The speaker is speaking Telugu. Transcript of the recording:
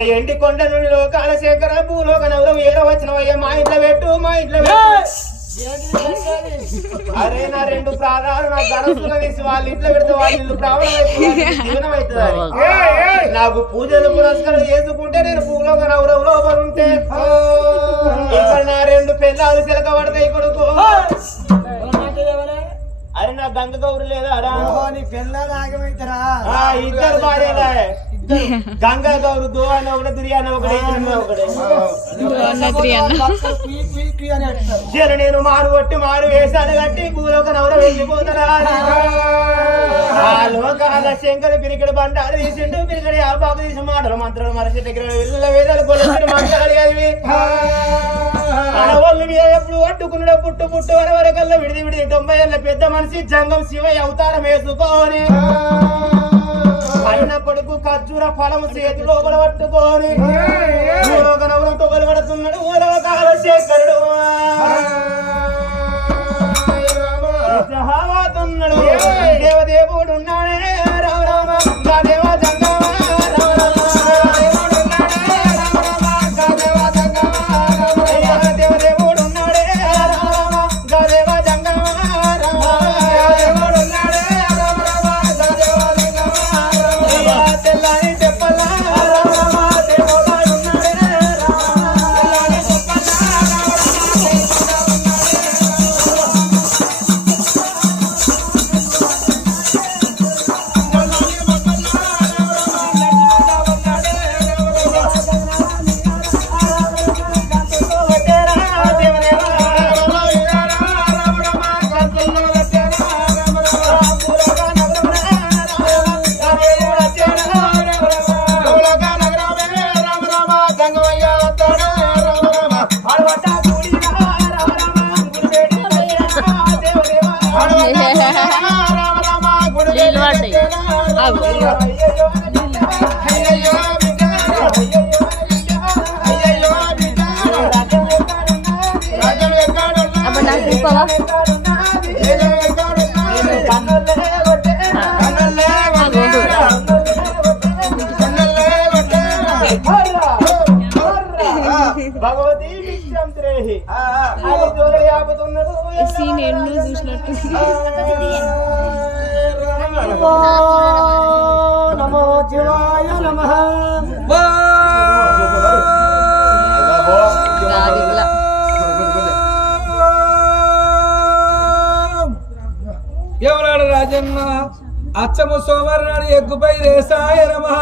ఎండి కొండ నుండి లోకాల శేఖర భూలోక నవరం ఏర వచ్చినవయ్య మా ఇంట్లో పెట్టు మా ఇంట్లో అరే నా రెండు ప్రాణాలు నా గడసుల తీసి వాళ్ళ ఇంట్లో పెడితే వాళ్ళ ఇల్లు ప్రాణం అవుతుంది నాకు పూజలు పురస్కారం చేసుకుంటే నేను భూలోక నవరం లోపల ఉంటే ఇక్కడ నా రెండు పెళ్ళాలు చిలక పడతాయి కొడుకు అరే నా గంగ గౌరు లేదా ఇద్దరు భార్యలే గంగా గౌరు దో అని ఒకటి దుర్యాన ఒకటి నేను మారు కొట్టి మారు వేసాను కట్టి భూలోక నవర వెళ్ళిపోతారా ఆ లోకాల శంకర పిరికడు బండారు తీసిండు పిరికడి ఆ బాబు తీసి మాటలు మంత్రాలు మరచి దగ్గర వేదాలు కొలసి మంత్రాలు కలివి వాళ్ళు మీద ఎప్పుడు అడ్డుకున్నాడు పుట్టు పుట్టు వరకల్లా విడిది విడిది 90 ఏళ్ళ పెద్ద మనిషి జంగం శివయ్య అవతారం వేసుకోని అయిన కొడుకు ఖర్జూర ఫలము చేతి లోపల పట్టుకొని నవరం తొగలు పడుతున్నాడు ఊరవకాల శేఖరుడు జహావాతున్నాడు దేవదేవుడు ఉన్నాడే రామ రామ దేవ జంగమ భగవతి విశ్రాంతిరేహి చూసినట్టు నమో శివాయ నమః ఎవరాడు రాజన్న అచ్చము సోమరు నాడు ఎగ్గుపై రేసాయ నమః.